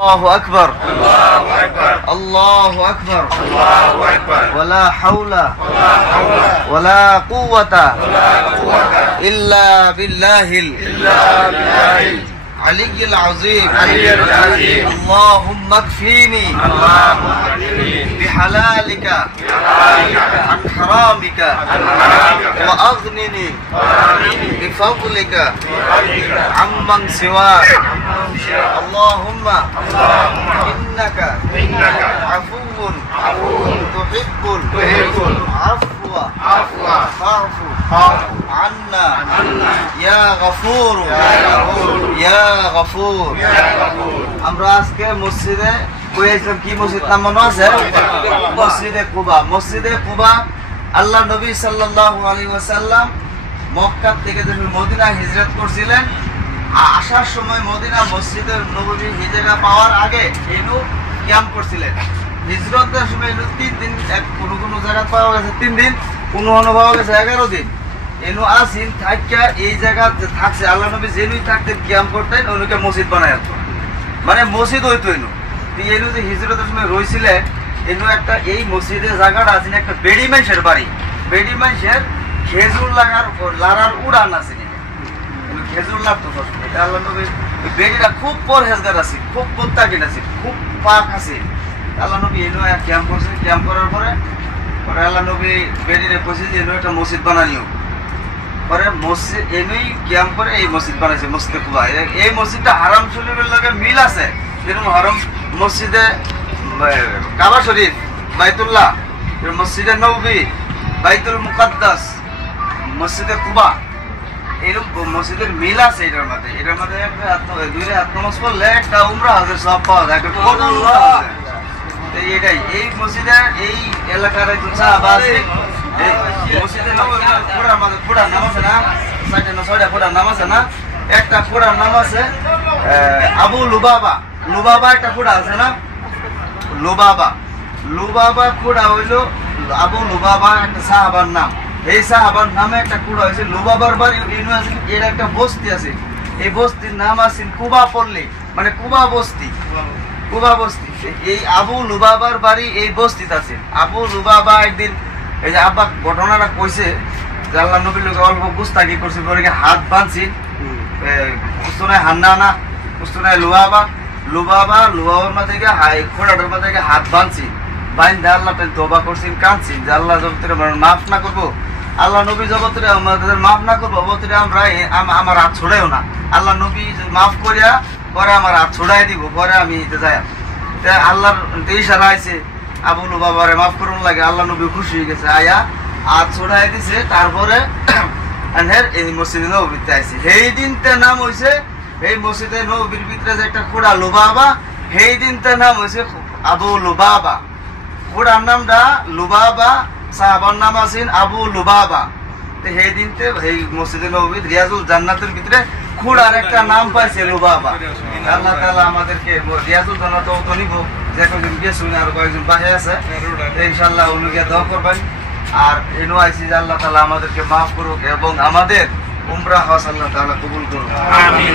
الله أكبر الله أكبر ولا حول ولا قوة إلا بالله العلي العظيم اللهم اكفيني بحلالك عن حرامك وأغنني بفضلك عمن سواك اللهم إنك عفو تحب العفو فاعف عنا يا غفور يا غفور আমরা আজকে মসজিদে কইছিলাম কি মসজিদ নাম মনে আছে মসজিদে কুবা আল্লাহ নবী সাল্লাল্লাহু আলাইহি ওয়াসাল্লাম মক্কা থেকে যখন মদিনা হিজরত করেছিলেন আসার সময় মদিনা মসজিদের নববী হিজরা পাওয়ার আগে এনু ক্যাম্প করছিলেন হিজরতের সময় এনু 3 দিন কোন জায়গা পাওয়া গেছে 3 দিন কোন অনুভব গেছে 11 দিন এনু আসিন থাকা এই জায়গা থাকছে আল্লাহ নবী যেনুই থাকতেন ক্যাম্প করতেন ওনুকে মসজিদ বানায় মানে মসজিদ হইতো এনু এনু যে হিজরতের সময় রইছিলেন এনু একটা এই মসজিদের জায়গাটা আছে একটা বেডি মানুষের বাড়ি বেডি মানুষের খেজুর লাগার উড়ান আছে খেজুর লাগতো এটা আল্লাহ নবী বেডিটা খুব পরহেজগার আছে খুব মুত্তাকিন আছে খুব পাক আছে আল্লাহ নবী এনু এক ক্যাম্প করছে ক্যাম্প করার পরে আল্লাহ নবী বেডিরে কইছে যে এনু একটা মসজিদ বানানিও পরে মসজিদ এনুই ক্যাম্প করে এই মসজিদ বানাইছে মসজিদে কুবা এই মসজিদটা হারাম শরীফের লগে মিল আছে যেরকম হারাম মসজিদে কাবা শরীফ বাইতুল্লাহ মসজিদে নববী বাইতুল মুকাদ্দাস মসজিদে কুবা এরকম মসজিদের মিল আছে এটার মধ্যে দুইটা হাত নামাজ পড়লে একটা উমরা হাজের সব পাওয়া যায় এটাই এই মসজিদের এই এলাকার একজন সাহাবা আছে মসজিদের ফুটার নাম আছে না 6টা ফুটার নাম আছে না একটা ফুটার নাম আছে আবু লুবাবা একটা ফুটা আছে না লুবাবা ফুটা হইলো আবু লুবাবা একটা সাহাবার নাম এই সাহাবার নামে একটা কুড়া হয়েছে লুবাবার বাড়ি এর একটা বস্তি আছে এই বস্তির নাম আছে কুবা পল্লী মানে কুবা বস্তি এই আবু লুবাবার বাড়ি এই বস্তিতে আছে আবু লুবাবা একদিন এই যে আব্বা ঘটনাটা কইছে যে আল্লাহ নবীর লোক অল্প গুস্তাকি করছে পরে হাত বাঁধছি উস্তনায় হান্নানা উস্তনায় লুবাবার মাঝে খোড়াটার মাঝে হাত বাঁধছি বাইন্দা আল্লাহ তোবা করছি কাঁদছি যে আল্লাহ জগতের মাফ না করবো আল্লাহ নবী জগতের আমাদের মাফ না করবো অবতরে আমরা আমার হাত ছড়াইও না আল্লাহ নবী মাফ করিয়া পরে আমার হাত ছড়াই দিব পরে আমি যাই আল্লাহর ইশারা আইছে আবু লুবাবারে মাফ করুন লাগে আল্লাহ নবী খুশি হয়ে গেছে আয়া হাত ছড়াই দিছে তারপরে এই মসজিদে নববীতে আইছে সেই দিনতে নাম হইছে এই মসজিদে নববীর ভিতরে যে একটা খোড়া লুবাবা সেই দিনতে নাম হইছে আবু লুবাবা খোড়ার নামটা লুবাবা সাহাবার নাম আছেন আবু লুবাবা সেই দিনতে এই মসজিদে নববী রিয়াজুল জান্নাতের ভিতরে খোড়ার একটা নাম পাইছে লুবাবা আল্লাহ তাআলা আমাদেরকে রিয়াজুল জান্নাত তো নিব যে কয়েকজন গেছেন আর কয়েকজন বাহে আছে ইনশাআল্লাহ উনিকে দোয়া করবেন আর এনু আইছি যে আল্লাহ তাআলা আমাদেরকে মাফ করুক এবং আমাদের উমরা হজ আল্লাহ তাআলা কবুল করুক আমিন।